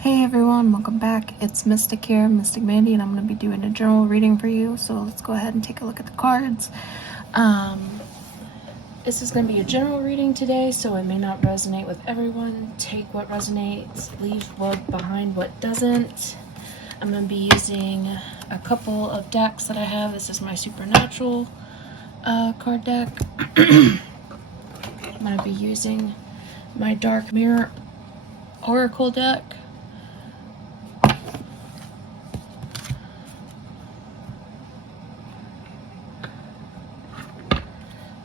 Hey everyone, welcome back. It's Mystic here, Mystic Mandy, and I'm going to be doing a general reading for you. So let's go ahead and take a look at the cards. This is going to be a general reading today, so it may not resonate with everyone. Take what resonates, leave what behind what doesn't. I'm going to be using a couple of decks that I have. This is my Supernatural card deck. I'm going to be using my Dark Mirror Oracle deck.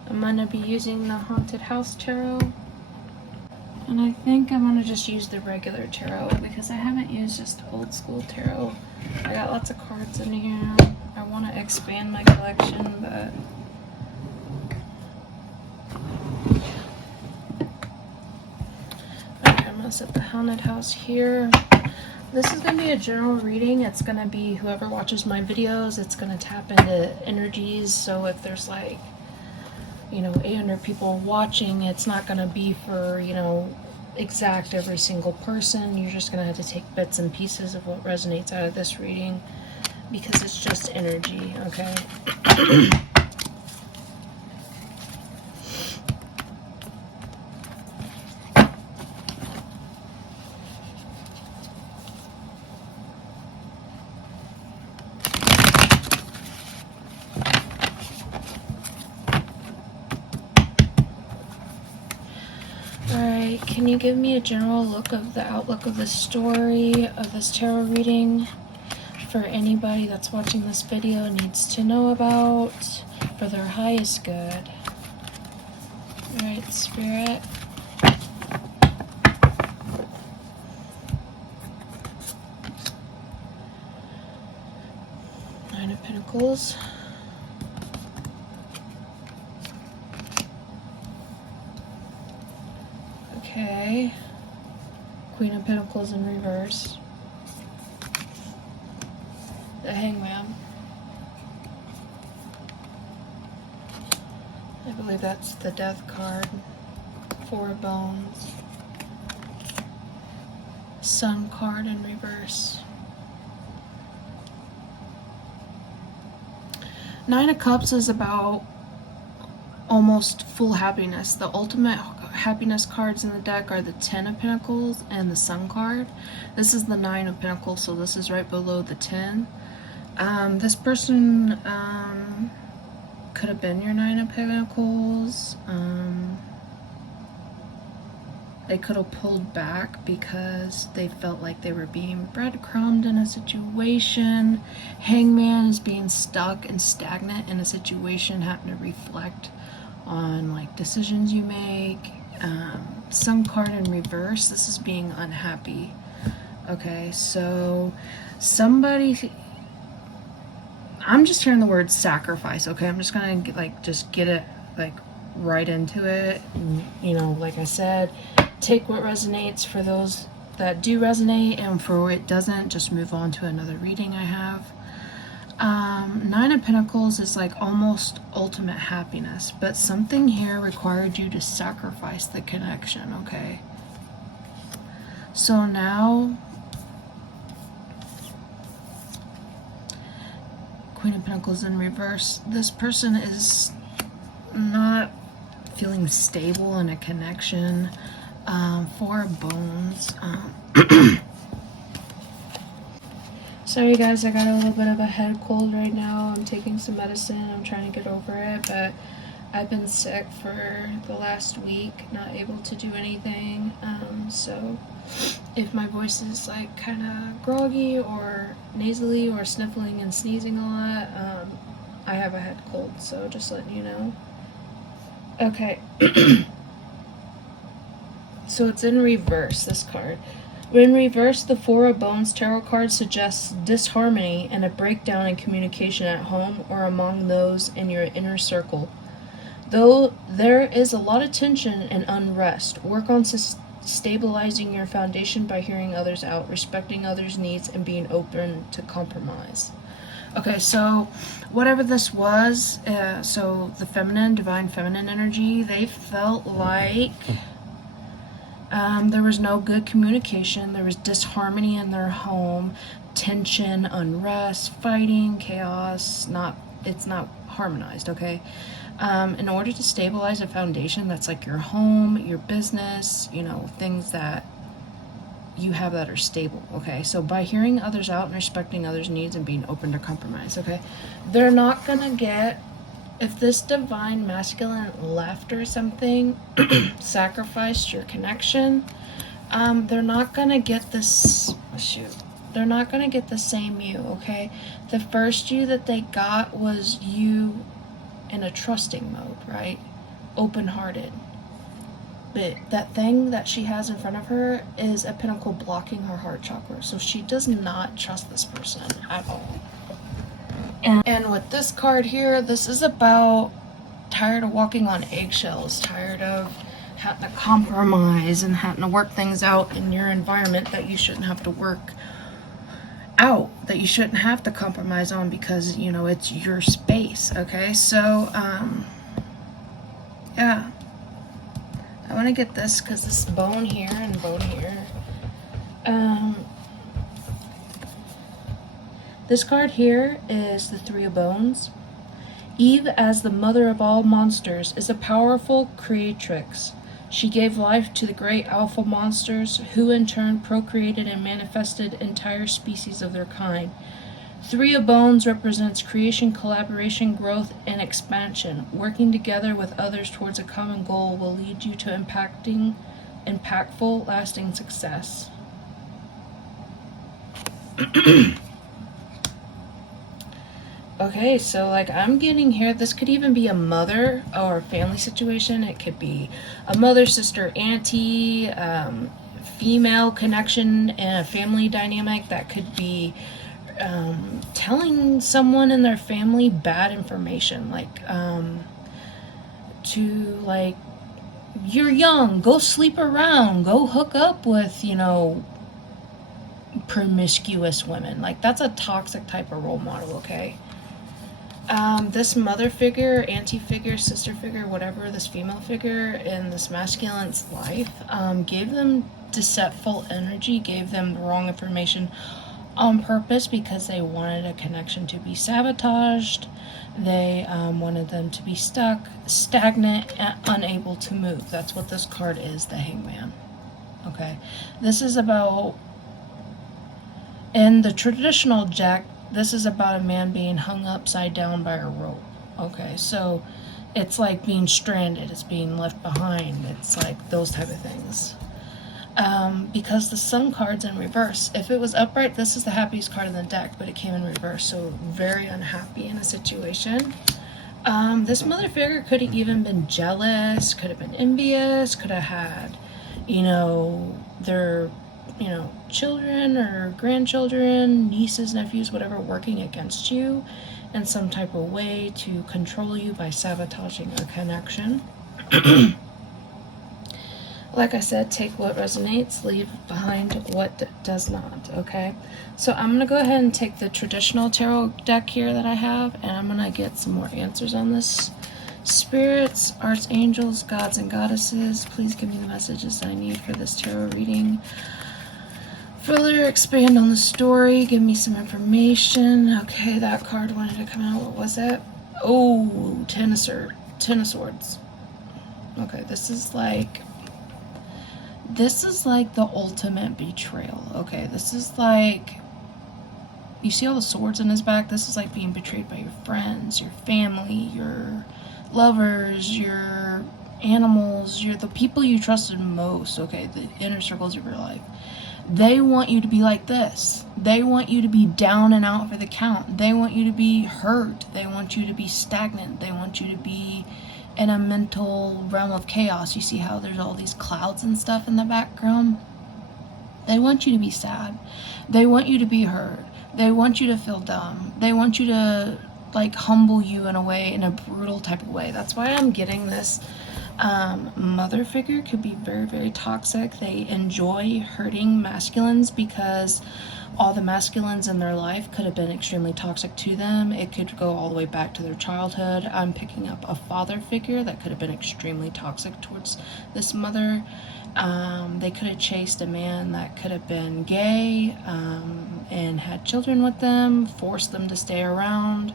I'm going to be using the Haunted House Tarot. And I think I'm going to just use the regular tarot because I haven't used just old school tarot. I got lots of cards in here. I want to expand my collection, but okay, I'm going to set the Haunted House here. This is going to be a general reading. It's going to be whoever watches my videos, it's going to tap into energies. So if there's like 800 people watching, it's not going to be for exact every single person. You're just going to have to take bits and pieces of what resonates out of this reading because it's just energy, okay? Can you give me a general look of the outlook of the story of this tarot reading for anybody that's watching this video needs to know about for their highest good? Alright, Spirit. Nine of Pentacles. Okay. Queen of Pentacles in reverse. The Hangman. I believe that's the Death card. Four of Bones. Sun card in reverse. Nine of Cups is about almost full happiness. The ultimate happiness cards in the deck are the Ten of Pentacles and the Sun card. This is the Nine of Pentacles, so this is right below the 10. This person could have been your Nine of Pentacles. They could have pulled back because they felt like they were being breadcrumbed in a situation. Hangman is being stuck and stagnant in a situation, having to reflect on like decisions you make. Sun card in reverse, this is being unhappy. Okay, so somebody, I'm just hearing the word sacrifice. Okay, I'm just gonna get it like right into it. Like I said, take what resonates for those that do resonate, and for what it doesn't, just move on to another reading I have. Nine of Pentacles is like almost ultimate happiness, but something here required you to sacrifice the connection, okay? So now, Queen of Pentacles in reverse, this person is not feeling stable in a connection. Four of Bones. Sorry guys, I got a little bit of a head cold right now. I'm taking some medicine. I'm trying to get over it, but I've been sick for the last week, not able to do anything. So if my voice is like kind of groggy or nasally or sniffling and sneezing a lot, I have a head cold, so just letting you know. Okay. So it's in reverse, this card. In reverse, the Four of Bones tarot card suggests disharmony and a breakdown in communication at home or among those in your inner circle. Though there is a lot of tension and unrest, work on stabilizing your foundation by hearing others out, respecting others' needs, and being open to compromise. Okay, so whatever this was, so the feminine, divine feminine energy, they felt like There was no good communication. There was disharmony in their home, tension, unrest, fighting, chaos. It's not harmonized, okay? In order to stabilize a foundation that's like your home, your business, you know, things that you have that are stable, okay? So by hearing others out and respecting others' needs and being open to compromise, okay? They're not gonna get, if this divine masculine left or something, sacrificed your connection, they're not gonna get this, they're not gonna get the same you, okay? The first you that they got was you in a trusting mode, right? Open-hearted. But that thing that she has in front of her is a pinnacle blocking her heart chakra. So she does not trust this person at all. And with this card here, this is about tired of walking on eggshells, tired of having to compromise and having to work things out in your environment that you shouldn't have to work out, that you shouldn't have to compromise on because, you know, it's your space, okay? So, yeah. I want to get this because this bone here and bone here. This card here is the Three of Bones. Eve, as the mother of all monsters, is a powerful creatrix. She gave life to the great alpha monsters, who in turn procreated and manifested entire species of their kind. Three of Bones represents creation, collaboration, growth, and expansion. Working together with others towards a common goal will lead you to impactful, lasting success. Okay, so like I'm getting here, this could even be a mother or a family situation. It could be a mother, sister, auntie, female connection and a family dynamic that could be telling someone in their family bad information, like you're young, go sleep around, go hook up with, you know, promiscuous women. Like that's a toxic type of role model, okay? This mother figure, auntie figure, sister figure, whatever, this female figure in this masculine's life gave them deceitful energy, gave them the wrong information on purpose because they wanted a connection to be sabotaged. They wanted them to be stuck, stagnant, and unable to move. That's what this card is, the Hangman. Okay, this is about, in the traditional deck, this is about a man being hung upside down by a rope. Okay, so it's like being stranded, it's being left behind, it's like those type of things. Because the Sun card's in reverse. If it was upright, this is the happiest card in the deck, but it came in reverse, so very unhappy in a situation. This mother figure could have even been jealous, could have been envious, could have had, you know, their, you know, children or grandchildren, nieces, nephews, whatever, working against you in some type of way to control you by sabotaging a connection. Like I said, take what resonates, leave behind what does not, okay? So I'm going to go ahead and take the traditional tarot deck here that I have, and I'm going to get some more answers on this. Spirits, archangels, gods, and goddesses, please give me the messages I need for this tarot reading. Further expand on the story, give me some information. Okay, that card wanted to come out. What was it? Oh, Ten of Swords. Okay, this is like the ultimate betrayal. Okay, this is like, you see all the swords in his back? This is like being betrayed by your friends, your family, your lovers, your animals, the people you trusted most, okay, the inner circles of your life. They want you to be like this. They want you to be down and out for the count. They want you to be hurt. They want you to be stagnant. They want you to be in a mental realm of chaos. You see how there's all these clouds and stuff in the background? They want you to be sad. They want you to be hurt. They want you to feel dumb. They want you to, like, humble you in a way, in a brutal type of way. That's why I'm getting this mother figure could be very, very toxic. They enjoy hurting masculines because all the masculines in their life could have been extremely toxic to them. It could go all the way back to their childhood. I'm picking up a father figure that could have been extremely toxic towards this mother. They could have chased a man that could have been gay, and had children with them, forced them to stay around,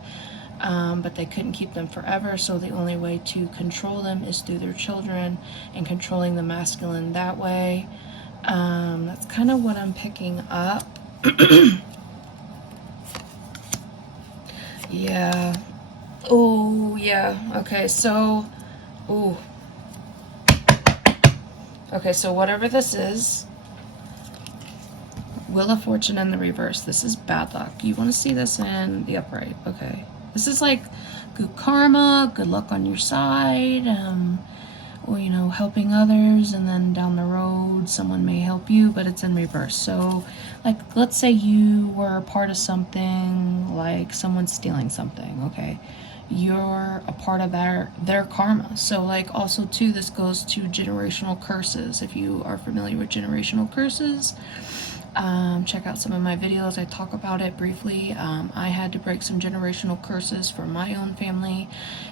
but they couldn't keep them forever, so the only way to control them is through their children and controlling the masculine that way. That's kind of what I'm picking up. Yeah. Oh, yeah. Okay, so... Ooh. Okay, so whatever this is, Wheel of Fortune in the reverse. This is bad luck. You want to see this in the upright. Okay. This is like good karma, good luck on your side, or, you know, helping others, and then down the road someone may help you, but it's in reverse. So, like, let's say you were a part of something, like someone stealing something, okay? You're a part of their karma. So, like, also too, this goes to generational curses. If you are familiar with generational curses, check out some of my videos. I talk about it briefly. I had to break some generational curses for my own family.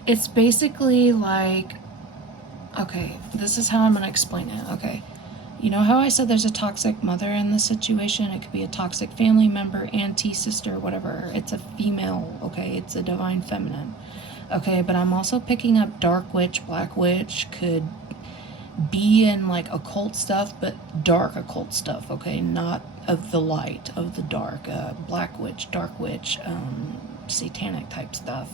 It's basically like, okay, this is how I'm gonna explain it. Okay, you know how I said there's a toxic mother in this situation? It could be a toxic family member, auntie, sister, whatever. It's a female, okay? It's a divine feminine. Okay, but I'm also picking up dark witch, black witch, could be in like occult stuff, but dark occult stuff, okay? Not of the light, of the dark. Black witch, dark witch, satanic type stuff.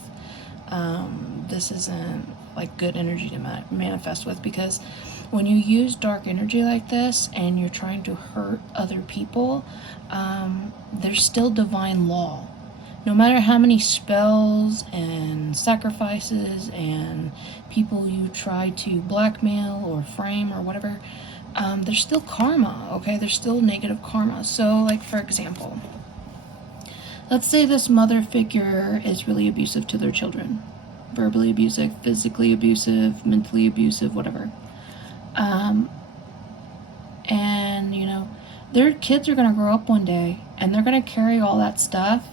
This isn't like good energy to manifest with, because when you use dark energy like this and you're trying to hurt other people, there's still divine law. No matter how many spells and sacrifices and people you try to blackmail or frame or whatever, there's still karma, okay? There's still negative karma. So, like, for example, let's say this mother figure is really abusive to their children. Verbally abusive, physically abusive, mentally abusive, whatever. And, you know, their kids are going to grow up one day and they're going to carry all that stuff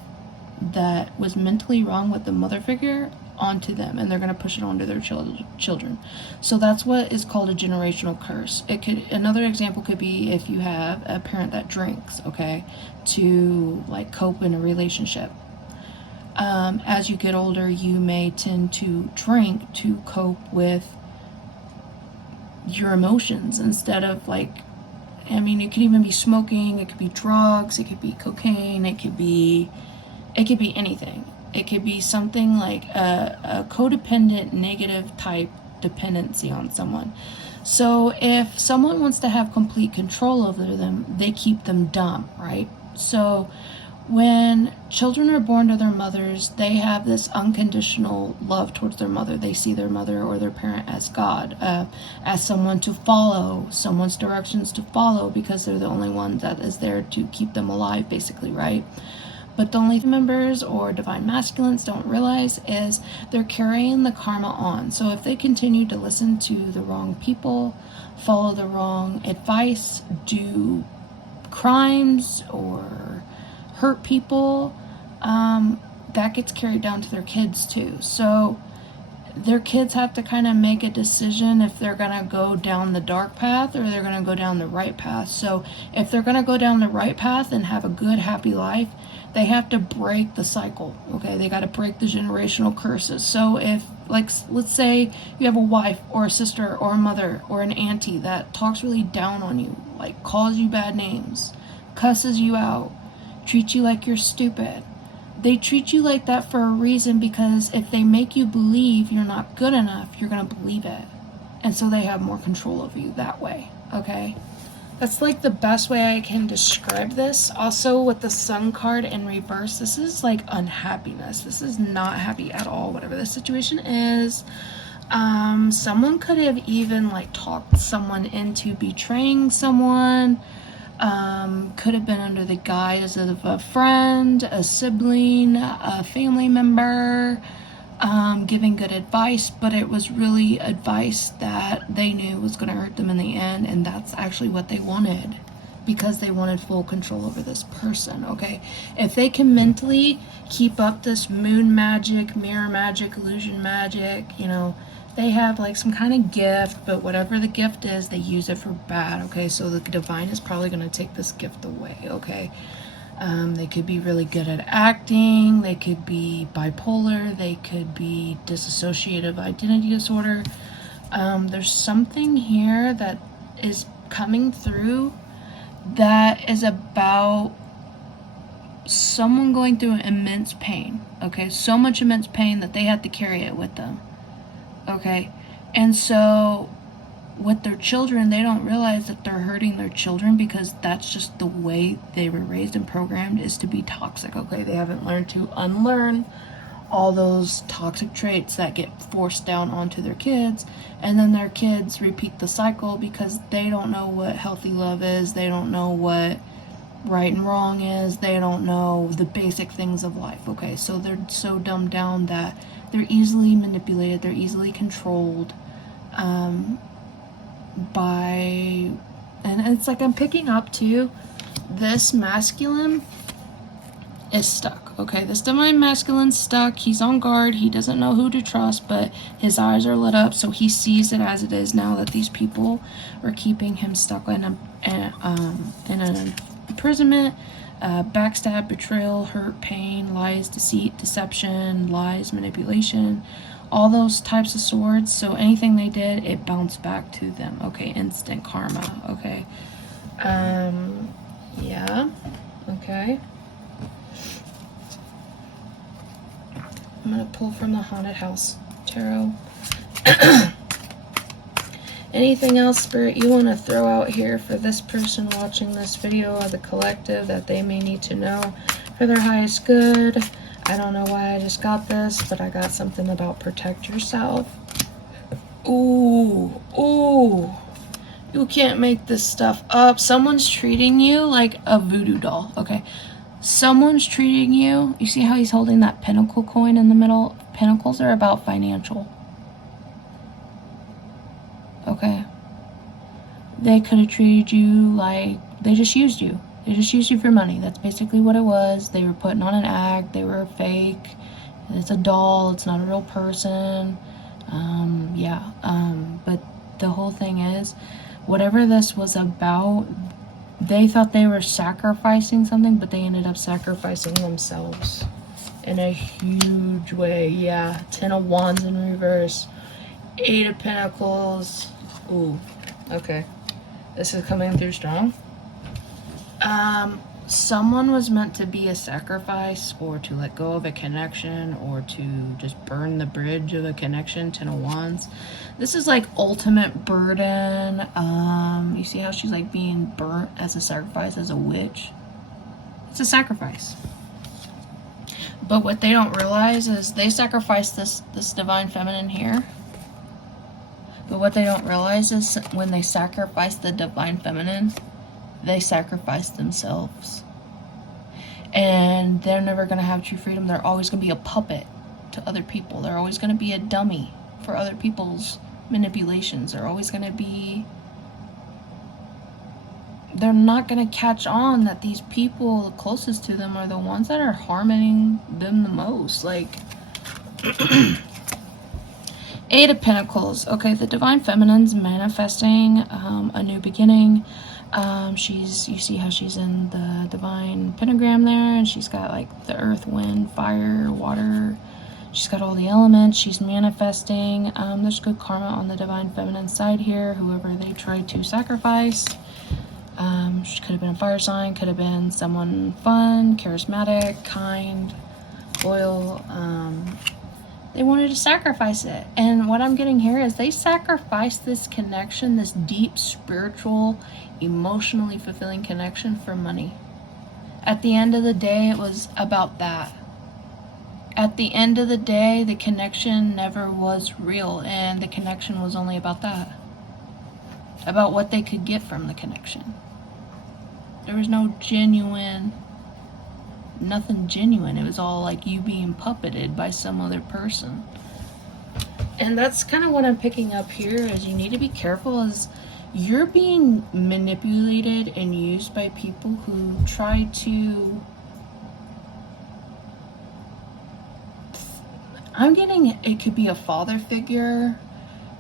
that was mentally wrong with the mother figure onto them, and they're going to push it onto their children. So that's what is called a generational curse. It could, another example could be if you have a parent that drinks, okay, to like cope in a relationship. As you get older, you may tend to drink to cope with your emotions instead of like, I mean, it could even be smoking, it could be drugs, it could be cocaine, it could be anything. It could be something like a codependent, negative type dependency on someone. So if someone wants to have complete control over them, they keep them dumb, right? So when children are born to their mothers, they have this unconditional love towards their mother. They see their mother or their parent as God, as someone to follow, someone's directions to follow, because they're the only one that is there to keep them alive, basically, right? But the only members or divine masculines don't realize is they're carrying the karma on. So if they continue to listen to the wrong people, follow the wrong advice, do crimes or hurt people, that gets carried down to their kids too. So their kids have to kind of make a decision if they're going to go down the dark path or they're going to go down the right path. So if they're going to go down the right path and have a good, happy life, they have to break the cycle, okay? They got to break the generational curses. So if, like, let's say you have a wife or a sister or a mother or an auntie that talks really down on you, like calls you bad names, cusses you out, treats you like you're stupid. They treat you like that for a reason, because if they make you believe you're not good enough, you're going to believe it. And so they have more control over you that way, okay? That's like the best way I can describe this. Also with the Sun card in reverse, this is like unhappiness. This is not happy at all, whatever the situation is. Someone could have even like talked someone into betraying someone. Could have been under the guise of a friend, a sibling, a family member, giving good advice, but it was really advice that they knew was going to hurt them in the end, and that's actually what they wanted, because they wanted full control over this person, okay? If they can mentally keep up this moon magic, mirror magic, illusion magic, you know, they have like some kind of gift, but whatever the gift is, they use it for bad, okay? So the divine is probably going to take this gift away, okay? They could be really good at acting, they could be bipolar, they could be dissociative identity disorder. There's something here that is coming through that is about someone going through immense pain, okay? So much immense pain that they had to carry it with them, okay? And so with their children, they don't realize that they're hurting their children because that's just the way they were raised and programmed, is to be toxic, okay? They haven't learned to unlearn all those toxic traits that get forced down onto their kids, and then their kids repeat the cycle because they don't know what healthy love is, they don't know what right and wrong is, they don't know the basic things of life, okay? So they're so dumbed down that they're easily manipulated, they're easily controlled, by, and it's like I'm picking up too, this masculine is stuck, okay? This divine masculine's stuck. He's on guard. He doesn't know who to trust, but his eyes are lit up, so he sees it as it is now, that these people are keeping him stuck in an imprisonment, backstab, betrayal, hurt, pain, lies, deceit, deception, lies, manipulation, all those types of swords. So anything they did, it bounced back to them, okay? Instant karma, okay? Yeah, okay. I'm gonna pull from the Haunted House Tarot. Anything else, Spirit, you want to throw out here for this person watching this video, or the collective, that they may need to know for their highest good? I don't know why I just got this, but I got something about protect yourself. Ooh, ooh. You can't make this stuff up. Someone's treating you like a voodoo doll, okay? Someone's treating you. You see how he's holding that pentacle coin in the middle? Pentacles are about financial. Okay. They could have treated you like they just used you. They just used you for money. That's basically what it was. They were putting on an act. They were fake. It's a doll. It's not a real person. But the whole thing is, whatever this was about, they thought they were sacrificing something, but they ended up sacrificing themselves in a huge way. Yeah, 10 of Wands in reverse, 8 of Pentacles. Ooh, okay. This is coming through strong. Someone was meant to be a sacrifice, or to let go of a connection, or to just burn the bridge of a connection. 10 of Wands. This is like ultimate burden. You see how she's like being burnt as a sacrifice, as a witch? It's a sacrifice. But what they don't realize is they sacrificed this divine feminine here. But what they don't realize is when they sacrifice the divine feminine, they sacrifice themselves. And they're never going to have true freedom. They're always going to be a puppet to other people. They're always going to be a dummy for other people's manipulations. They're always going to be... They're not going to catch on that these people the closest to them are the ones that are harming them the most. Like... 8 of Pentacles. Okay, the divine feminine's manifesting a new beginning. You see how she's in the divine pentagram there, and she's got like the earth, wind, fire, water. She's got all the elements. She's manifesting. There's good karma on the divine feminine side here. Whoever they tried to sacrifice. She could have been a fire sign, could have been someone fun, charismatic, kind, loyal. They wanted to sacrifice it. And what I'm getting here is they sacrificed this connection, this deep, spiritual, emotionally fulfilling connection for money. At the end of the day, it was about that. At the end of the day, the connection never was real, and the connection was only about that. About what they could get from the connection. There was no genuine... Nothing genuine. It was all like you being puppeted by some other person. And that's kind of what I'm picking up here, is you need to be careful, as you're being manipulated and used by people who try to... I'm getting, it could be a father figure,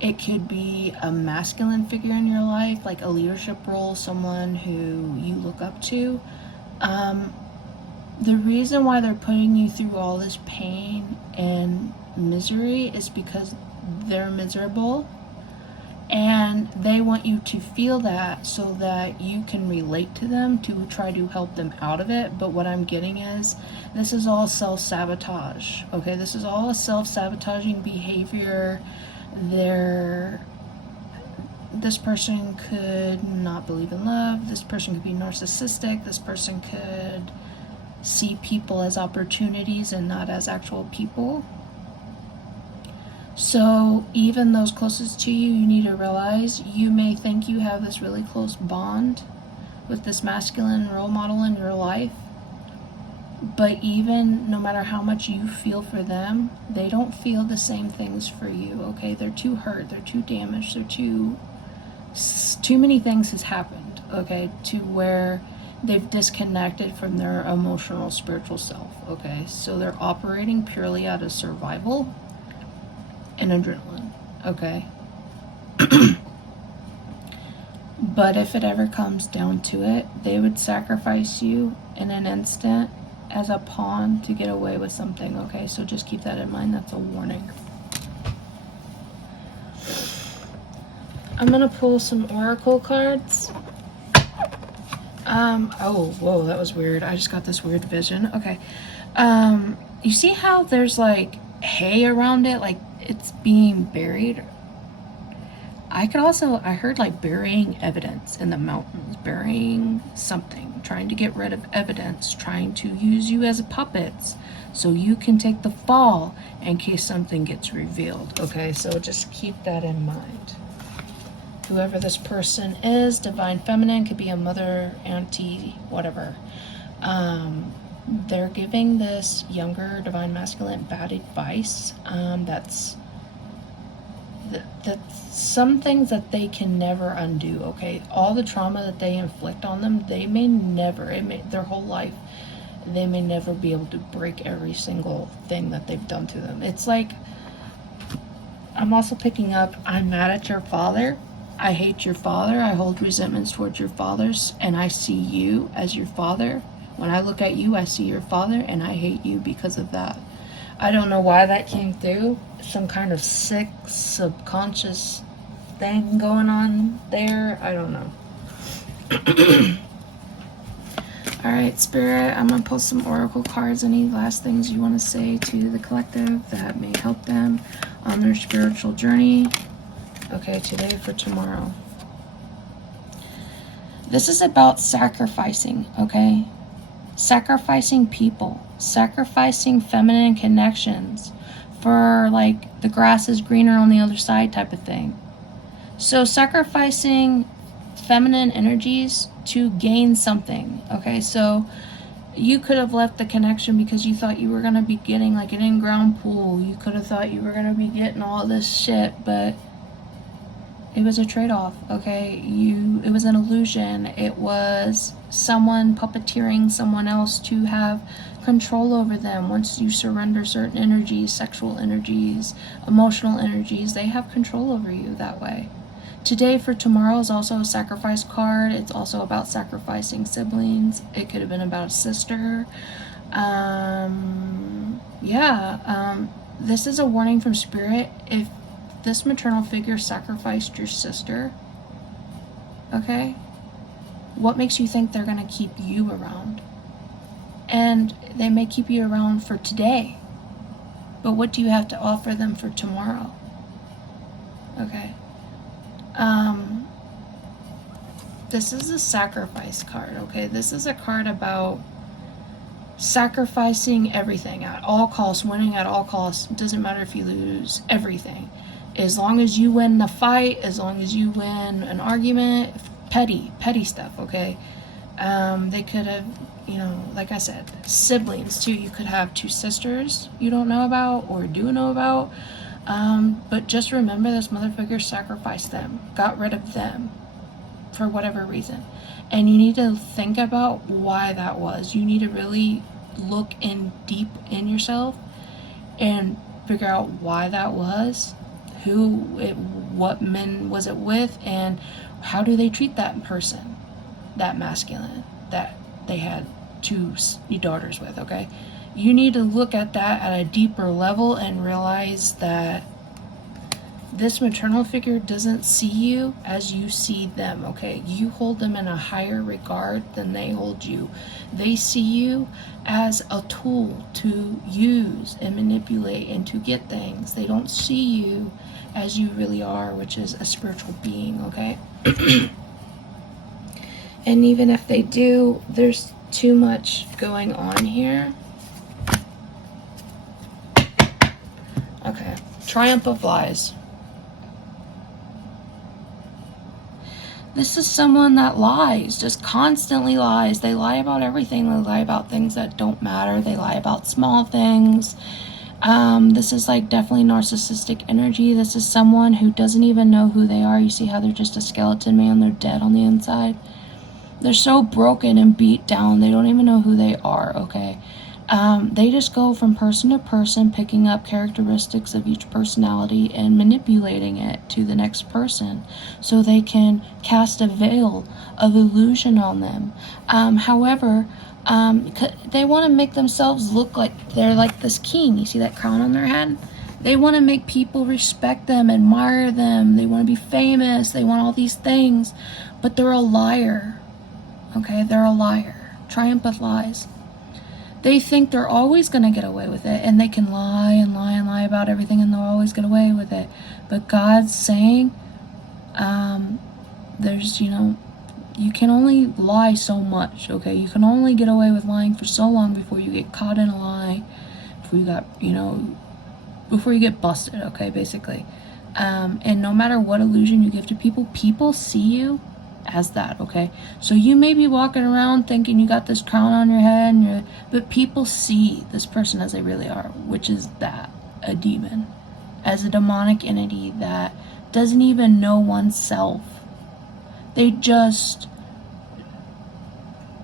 It could be a masculine figure in your life, like a leadership role, someone who you look up to. The reason why they're putting you through all this pain and misery is because they're miserable, and they want you to feel that so that you can relate to them to try to help them out of it. But what I'm getting is, this is all self-sabotage, okay? This is all a self-sabotaging behavior. This person could not believe in love. This person could be narcissistic. This person could see people as opportunities and not as actual people. So even those closest to you, you need to realize you may think you have this really close bond with this masculine role model in your life, but even no matter how much you feel for them, they don't feel the same things for you, okay? They're too hurt, they're too damaged, too many things has happened, okay, to where they've disconnected from their emotional, spiritual self, okay? So they're operating purely out of survival and adrenaline, okay? But if it ever comes down to it, they would sacrifice you in an instant as a pawn to get away with something, okay? So just keep that in mind. That's a warning. I'm gonna pull some oracle cards. Oh, whoa, that was weird. I just got this weird vision. Okay. You see how there's like hay around it, like it's being buried? I heard like burying evidence in the mountains, burying something, trying to get rid of evidence, trying to use you as puppets so you can take the fall in case something gets revealed. Okay, so just keep that in mind. Whoever this person is, divine feminine, could be a mother, auntie, whatever. They're giving this younger divine masculine bad advice. That's some things that they can never undo, okay? All the trauma that they inflict on them, their whole life, they may never be able to break every single thing that they've done to them. It's like, I'm also picking up, I'm mad at your father. I hate your father. I hold resentments towards your fathers, and I see you as your father. When I look at you, I see your father, and I hate you because of that. I don't know why that came through. Some kind of sick, subconscious thing going on there. I don't know. Alright, Spirit, I'm going to pull some oracle cards. Any last things you want to say to the collective that may help them on their spiritual journey? Okay, today for tomorrow. This is about sacrificing, okay? Sacrificing people, sacrificing feminine connections for like the grass is greener on the other side type of thing. So sacrificing feminine energies to gain something, okay? So you could have left the connection because you thought you were going to be getting like an in-ground pool. You could have thought you were going to be getting all this shit, but it was a trade-off, okay? It was an illusion. It was someone puppeteering someone else to have control over them. Once you surrender certain energies, sexual energies, emotional energies, they have control over you that way. Today for tomorrow is also a sacrifice card. It's also about sacrificing siblings. It could have been about a sister. This is a warning from Spirit. If this maternal figure sacrificed your sister, okay, what makes you think they're going to keep you around? And they may keep you around for today, but what do you have to offer them for tomorrow? Okay. This is a sacrifice card, okay? This is a card about sacrificing everything at all costs, winning at all costs. It doesn't matter if you lose everything. As long as you win the fight, as long as you win an argument, petty stuff, okay? They could have, like I said, siblings too. You could have two sisters you don't know about or do know about. But just remember, this mother figure sacrificed them, got rid of them for whatever reason. And you need to think about why that was. You need to really look in deep in yourself and figure out why that was, who it what men was it with, and how do they treat that person, that masculine that they had 2 daughters with, okay? You need to look at that at a deeper level and realize that this maternal figure doesn't see you as you see them, okay? You hold them in a higher regard than they hold you. They see you as a tool to use and manipulate and to get things. They don't see you as you really are, which is a spiritual being, okay? And even if they do, there's too much going on here. Okay, Triumph of Lies. This is someone that lies, just constantly lies. They lie about everything. They lie about things that don't matter. They lie about small things. This is like definitely narcissistic energy. This is someone who doesn't even know who they are. You see how they're just a skeleton man? They're dead on the inside. They're so broken and beat down. They don't even know who they are, okay? They just go from person to person, picking up characteristics of each personality and manipulating it to the next person so they can cast a veil of illusion on them. However, they want to make themselves look like they're like this king. You see that crown on their head? They want to make people respect them, admire them. They want to be famous. They want all these things, but they're a liar. Okay, they're a liar. Triumph of Lies. They think they're always going to get away with it, and they can lie and lie and lie about everything, and they'll always get away with it. But God's saying, there's, you can only lie so much, okay? You can only get away with lying for so long before you get caught in a lie, before you get busted, okay, basically. And no matter what illusion you give to people, people see you as that, okay? So you may be walking around thinking you got this crown on your head, but people see this person as they really are, which is that, a demon, as a demonic entity that doesn't even know oneself. They just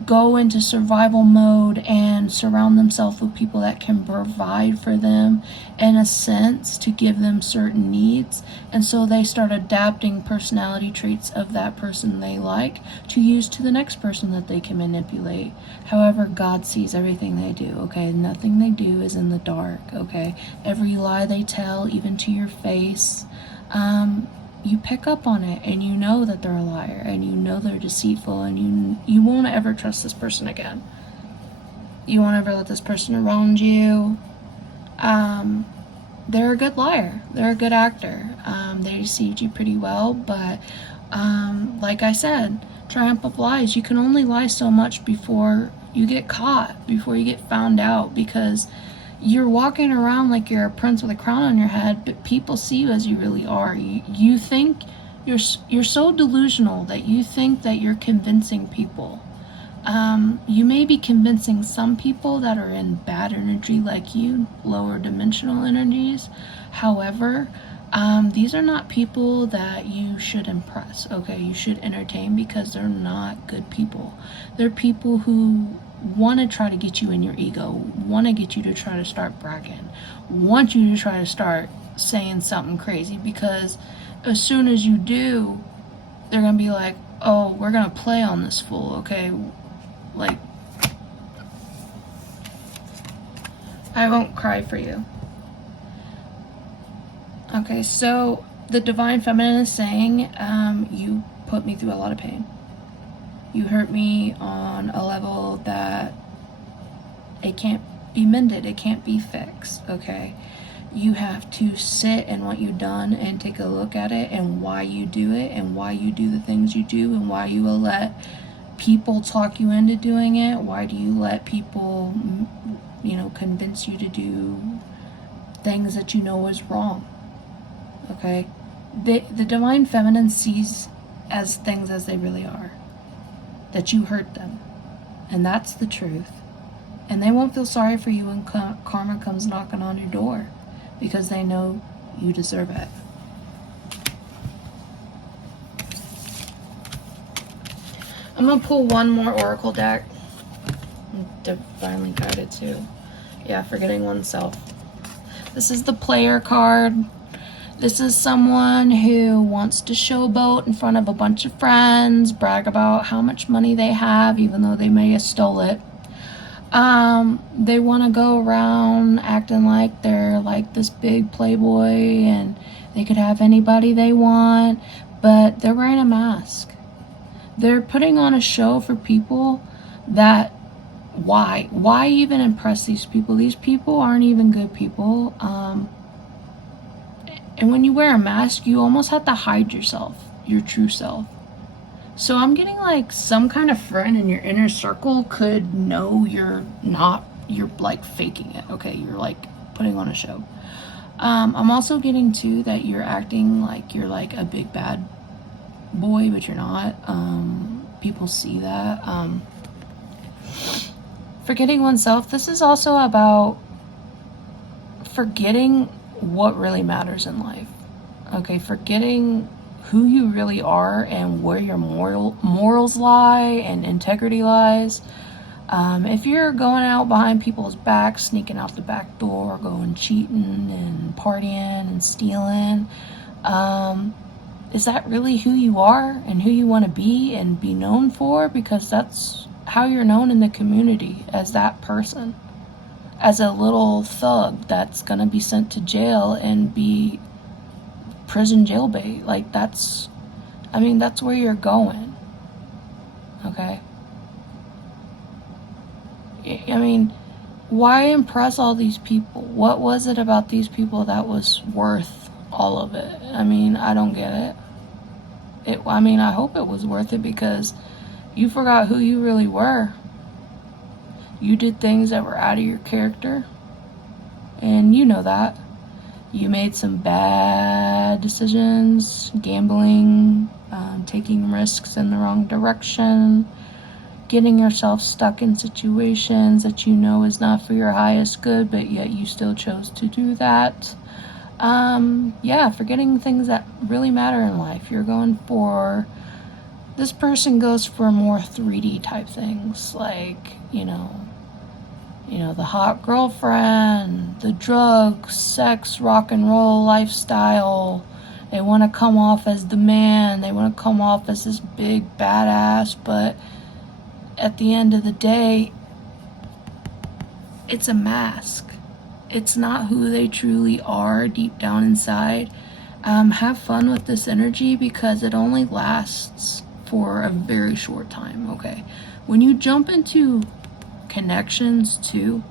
go into survival mode and surround themselves with people that can provide for them in a sense to give them certain needs, and so they start adapting personality traits of that person they like to use to the next person that they can manipulate. However, God sees everything they do, okay? Nothing they do is in the dark, okay? Every lie they tell, even to your face, you pick up on it, and you know that they're a liar, and you know they're deceitful, and you won't ever trust this person again. You won't ever let this person around you. They're a good liar. They're a good actor. They deceived you pretty well, but like I said, Triumph of Lies, you can only lie so much before you get caught, before you get found out, because you're walking around like you're a prince with a crown on your head, but people see you as you really are. You think you're so delusional that you think that you're convincing people. You may be convincing some people that are in bad energy like you, lower dimensional energies. However, these are not people that you should impress, okay? You should entertain, because they're not good people. They're people who want to try to get you in your ego, want to get you to try to start bragging, want you to try to start saying something crazy, because as soon as you do, they're going to be like, oh, we're going to play on this fool, okay? Like, I won't cry for you. Okay, so the Divine Feminine is saying, you put me through a lot of pain. You hurt me on a level that it can't be mended, it can't be fixed, okay? You have to sit in what you've done and take a look at it, and why you do it, and why you do the things you do, and why you will let people talk you into doing it. Why do you let people, convince you to do things that you know is wrong, okay? The Divine Feminine sees as things as they really are, that you hurt them, and that's the truth. And they won't feel sorry for you when karma comes knocking on your door, because they know you deserve it. I'm gonna pull one more oracle deck. I'm divinely guided too. Yeah, forgetting oneself. This is the player card. This is someone who wants to showboat in front of a bunch of friends, brag about how much money they have, even though they may have stole it. They want to go around acting like they're like this big playboy and they could have anybody they want, but they're wearing a mask. They're putting on a show for people that, why even impress these people? These people aren't even good people. And when you wear a mask, you almost have to hide yourself, your true self. So I'm getting like some kind of friend in your inner circle could know you're like faking it, okay? You're like putting on a show. I'm also getting too that you're acting like you're like a big bad boy, but you're not. People see that. Forgetting oneself. This is also about forgetting what really matters in life. Okay, forgetting who you really are and where your morals lie and integrity lies. If you're going out behind people's backs, sneaking out the back door, going cheating and partying and stealing, is that really who you are and who you want to be and be known for? Because that's how you're known in the community, as that person, as a little thug that's gonna be sent to jail and be prison jailbait. Like that's where you're going. Okay, I mean, why impress all these people? What was it about these people that was worth all of it? I mean, I don't get it. I hope it was worth it, because you forgot who you really were. You did things that were out of your character, and you know that. You made some bad decisions, gambling, taking risks in the wrong direction, getting yourself stuck in situations that you know is not for your highest good, but yet you still chose to do that. Forgetting things that really matter in life. You're going for, this person goes for more 3D type things, like, the hot girlfriend, the drugs, sex, rock and roll lifestyle. They want to come off as the man. They want to come off as this big badass, but at the end of the day, it's a mask. It's not who they truly are deep down inside. Have fun with this energy, because it only lasts for a very short time, okay? When you jump into connections too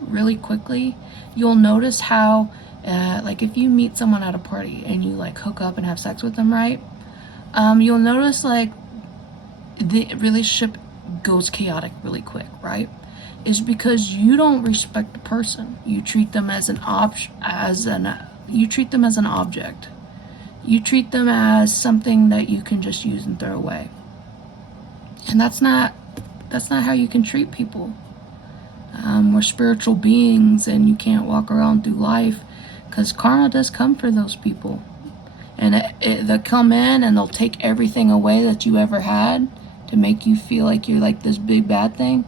really quickly, you'll notice how like if you meet someone at a party and you like hook up and have sex with them, right? You'll notice like the relationship goes chaotic really quick, right? Is because you don't respect the person. You treat them as you treat them as an object. You treat them as something that you can just use and throw away. And that's not how you can treat people. We're spiritual beings, and you can't walk around through life, because karma does come for those people. And they'll come in and they'll take everything away that you ever had to make you feel like you're like this big bad thing,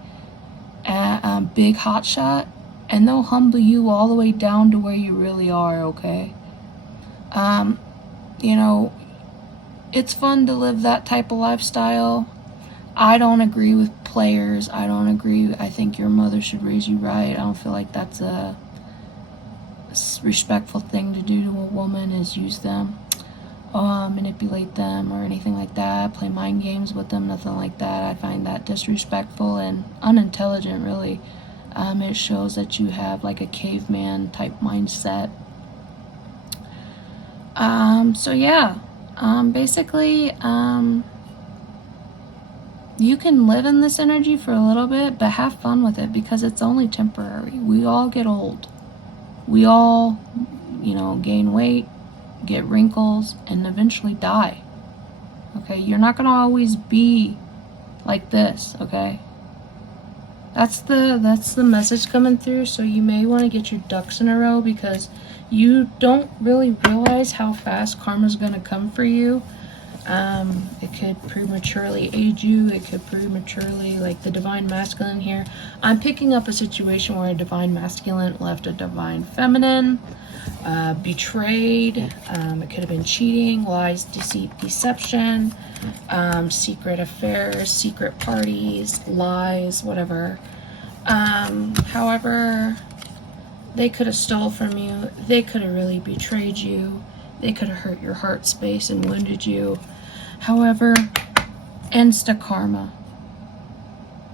big hot shot, and they'll humble you all the way down to where you really are, okay? It's fun to live that type of lifestyle. I don't agree with players. I think your mother should raise you right. I don't feel like that's a respectful thing to do to a woman, is use them, manipulate them, or anything like that, play mind games with them, nothing like that. I find that disrespectful and unintelligent, really. It shows that you have like a caveman type mindset. Basically, you can live in this energy for a little bit, but have fun with it, because it's only temporary. We all get old. We all, gain weight, get wrinkles, and eventually die. Okay, you're not gonna always be like this, okay? That's the message coming through, so you may want to get your ducks in a row, because you don't really realize how fast karma's gonna come for you. It could prematurely age you. It could prematurely, like the divine masculine here. I'm picking up a situation where a divine masculine left a divine feminine. betrayed. It could have been cheating, lies, deceit, deception, secret affairs, secret parties, lies, whatever. However, they could have stole from you. They could have really betrayed you. They could have hurt your heart space and wounded you. However, insta karma.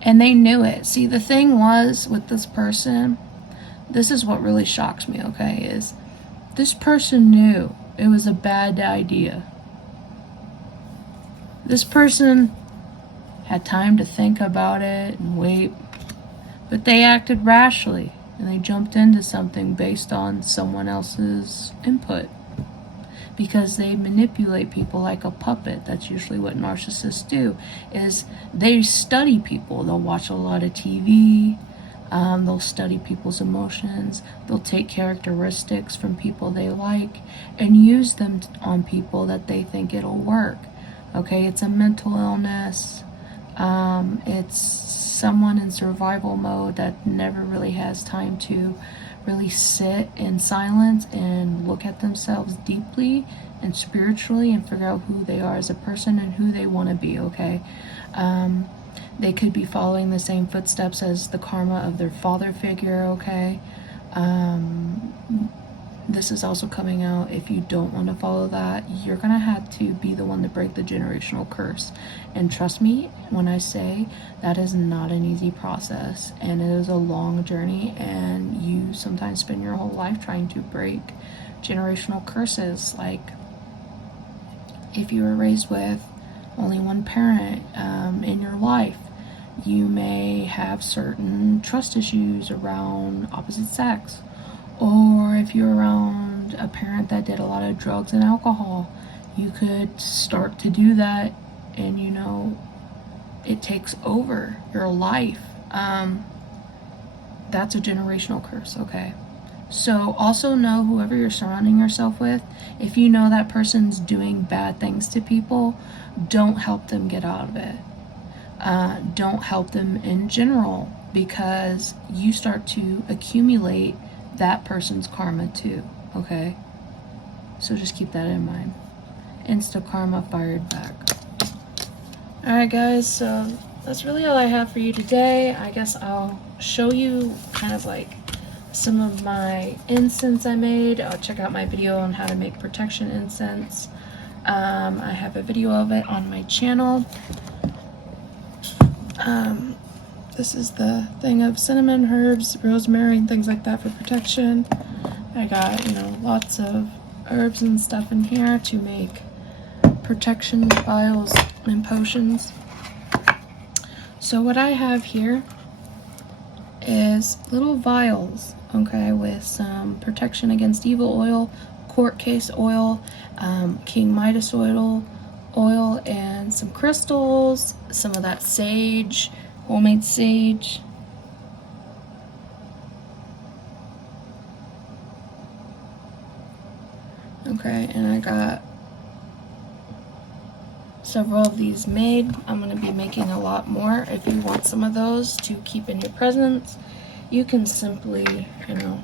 And they knew it. See, the thing was with this person, this is what really shocks me, okay, is this person knew it was a bad idea. This person had time to think about it and wait, but they acted rashly and they jumped into something based on someone else's input because they manipulate people like a puppet. That's usually what narcissists do, is they study people. They'll watch a lot of TV. They'll study people's emotions. They'll take characteristics from people they like and use them on people that they think it'll work. Okay, it's a mental illness. It's someone in survival mode that never really has time to really sit in silence and look at themselves deeply and spiritually and figure out who they are as a person and who they want to be, okay? They could be following the same footsteps as the karma of their father figure, okay? This is also coming out. If you don't want to follow that, you're going to have to be the one to break the generational curse. And trust me when I say that is not an easy process. And it is a long journey. And you sometimes spend your whole life trying to break generational curses. Like if you were raised with only one parent in your life, you may have certain trust issues around opposite sex. Or if you're around a parent that did a lot of drugs and alcohol, you could start to do that and, you know, it takes over your life. That's a generational curse, okay? So also know whoever you're surrounding yourself with, if you know that person's doing bad things to people, don't help them get out of it. Don't help them in general, because you start to accumulate that person's karma too, okay? So just keep that in mind. Insta karma fired back. Alright guys, so that's really all I have for you today. I guess I'll show you kind of like some of my incense I made. I'll check out my video on how to make protection incense. I have a video of it on my channel. This is the thing of cinnamon, herbs, rosemary, and things like that for protection. I got, you know, lots of herbs and stuff in here to make protection vials and potions. So what I have here is little vials, okay, with some protection against evil oil, court case oil, King Midas oil, and some crystals, some of that sage, homemade sage. Okay, and I got several of these made. I'm going to be making a lot more. If you want some of those to keep in your presence, you can simply, you know,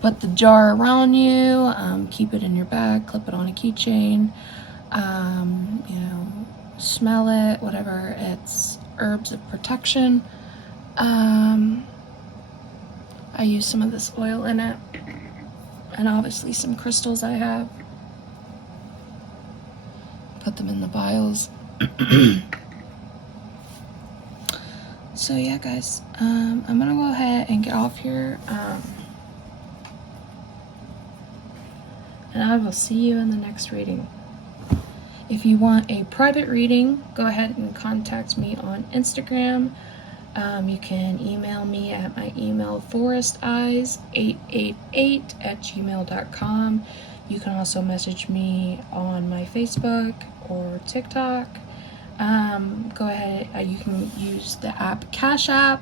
put the jar around you, keep it in your bag, clip it on a keychain, you know, smell it, whatever. It's herbs of protection. I use some of this oil in it, and obviously some crystals I have. Put them in the vials. So yeah guys, I'm gonna go ahead and get off here, and I will see you in the next reading. If you want a private reading, go ahead and contact me on Instagram. You can email me at my email foresteyes888@gmail.com. You can also message me on my Facebook or TikTok. Go ahead, you can use the app Cashapp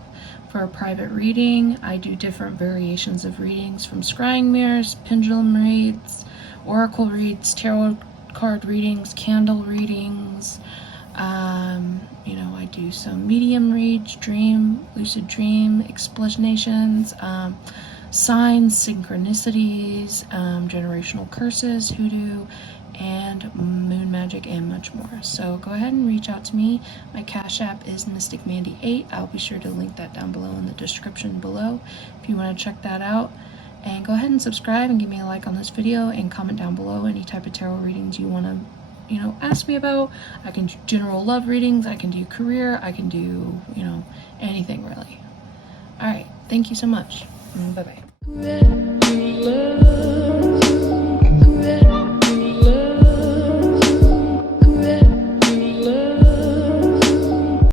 for a private reading. I do different variations of readings, from scrying mirrors, pendulum reads, oracle reads, tarot card readings, candle readings. You know, I do some medium reads, dream, lucid dream, explanations, signs, synchronicities, generational curses, hoodoo, and moon magic, and much more. So go ahead and reach out to me. My Cash App is Mystic Mandy 8. I'll be sure to link that down below in the description below if you want to check that out. And go ahead and subscribe and give me a like on this video, and comment down below any type of tarot readings you want to ask me about. I can do general love readings, I can do career, I can do anything really. All right, thank you so much. Bye bye.